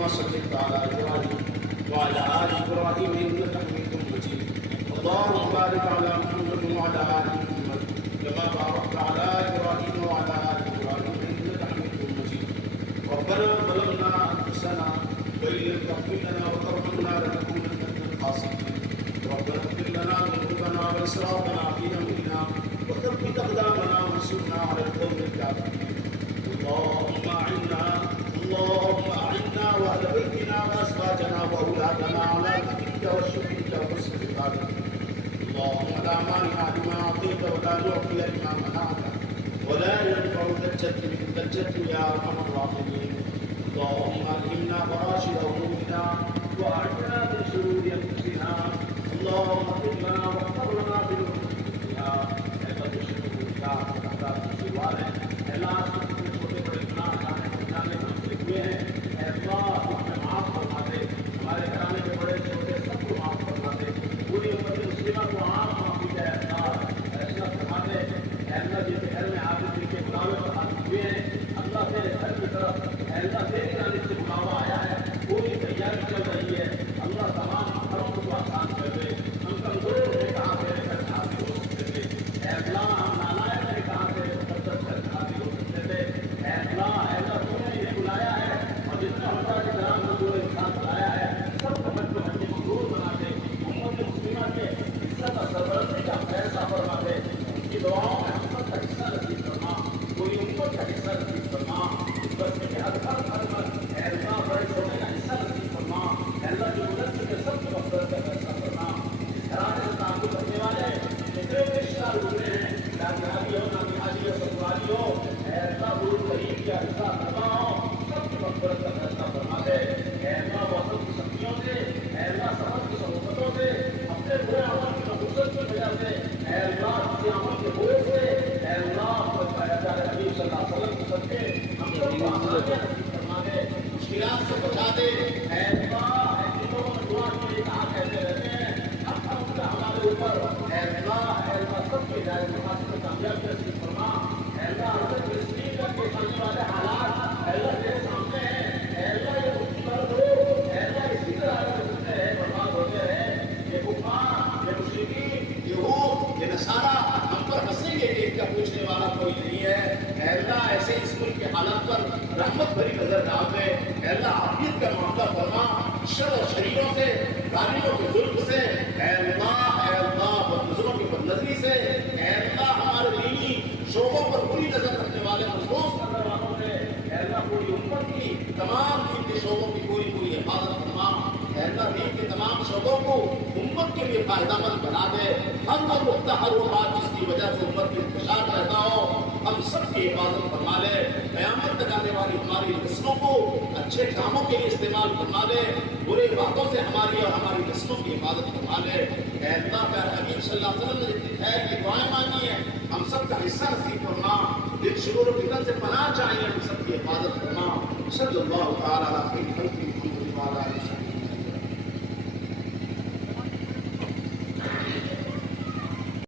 كما صليت على إبراهيم وعلى آل إبراهيم إنك حميد مجيد. اللهم بارك على محمد وعلى آل محمد كما باركت على إبراهيم وعلى آل إبراهيم إنك حميد مجيد. ربنا ظلمنا أنفسنا وإن لم تغفر لنا وترحمنا لنكونن من الخاسرين. ربنا اغفر لنا ذنوبنا وإسرافنا في أمرنا وثبت أقدامنا وانصرنا على القوم الكافرين. اللهم أعنا وأهل بيتنا وأزواجنا وأولادنا على ذكرك وشكرك وحسن عبادتك. اللهم لا مانع لما أعطيت ولا معطي لما منعت ولا ينفع ذا الجد منك الجد يا أرحم الراحمين. اللهم ألهمنا فراشد أمورنا وأعنا من شرور أنفسنا. اللهم اغفر لنا واغفر لنا بذنوبنا اللہ چھوٹے بڑے گناہ جانے ہم سے ہوئے ہیں. اے اللہ تو ہمیں معاف فرما دے. ہمارے گھرانے کے بڑے چھوٹے سب کو معاف فرما دے. پوری امت مسلمہ کو عام معافی دے. اللہ ایسا فرما دے. اے اللہ جس گھر میں آپ دل کے بلاوے پر حاضر ہوئے ہیں اللہ تیرے گھر کی طرف اے اللہ تیری جانب سے بلاوا آیا ہے. پوری تیاری چل رہی ہے. اللہ تمام گھروں کو آسان کر دے. ہم کمزور ہونے کہاں تیرے گھر حاضر ہو سکتے تھے. اے اللہ ہم نالائق ہیں کہاں تیرے مقدس گھر حاضر ہو سکتے تھے. اے اللہ تو نے انہیں بلایا ہے اور جتنا ہوتا ہے جہاں جو انسان بلایا ہے سب کو مشہور بنا دے. امت مسلمہ کے عزت اور سربلندی کا فیصلہ فرما دے. ان کی دعاؤں میں امت کا حصہ نصیب فرما. کوئی امت کا حصہ نصیب فرما. اس بچے کے ہر گھر میں اے اللہ بڑے چھوٹے کا حصہ نصیب فرما. اے اللہ جو مدد کے سب کو مقدر کا فیصلہ فرما. اس گھرانے سے تعلق رکھنے والے جتنے بھی رشتہ دار ہوئے ہیں دادی ہو نانی حاجی ہو سسرالی ہو اے اللہ دور قریب کا حصہ کرنا ہو سب کی مغفرت کا فیصلہ فرما دے. اے اللہ موسم کی سختیوں سے اے اللہ سفر کی سہولتوں سے اپنے برے عمل کی نحوست کی وجہ سے اے اللہ کسی عمل کے بوجھ سے اے اللہ حبیب صلی اللہ علیہ وسلم کی صدقے ہم سب کو آسانیاں نصیب فرما دے. مشکلات سے بچا دے. اے اللہ ایسے لوگوں نے دعا کے لیے کہا کہتے رہتے ہیں اب ہمارے اوپر اے اللہ سب کے ہدایت مقاصد میں کامیابی نصیب فرما. اے اللہ حضرت فلسطین کا پیش آنے والے حالات اے اللہ تیرے سامنے ہیں. اے اللہ یہ مصیبت ہو اے اللہ اسی طرح ہوتے ہیں برباد ہوتے ہیں. یہ کفار یہ مشرکین یہود یہ نصارہ ہم پر ہنسیں گے کہ ان کا پوچھنے والا کوئی نہیں ہے. اے اللہ ایسے اس ملک کے حالات پر رحمت بھری نظر ڈال دے. اے اللہ عافیت کا معاملہ فرما. شر و شریروں سے ظالموں کے ظلم سے اے اللہ بدنظروں کی بدنظری سے اے اللہ ہمارے دینی شعبوں پر بری نظر رکھنے والے محسوس کرنے والوں سے اے اللہ پوری امت کی تمام دین کے شعبوں کی پوری حفاظت فرما. اے اللہ دین کے تمام شعبوں کو امت کے لیے فائدہ مند بنا دے. ہر وقت ہر وہ بات جس کی وجہ سے امت میں انتشار رہتا ہو ہم سب کی حفاظت فرما لے. قیامت تک آنے والی ہماری نسلوں کو اچھے کاموں کے لیے استعمال فرما لے. برے باتوں سے ہماری اور ہماری نسلوں کی حفاظت فرما لے. اے اللہ پیارے حبیب صلی اللہ علیہ وسلم نے جتنی خیر کی دعائیں مانگی ہیں ہم سب کا حصہ نصیب فرما. جن شرور و فتن سے پناہ چاہیے ہم سب کی حفاظت فرما. صلی اللہ تعالی علیہ وسلم.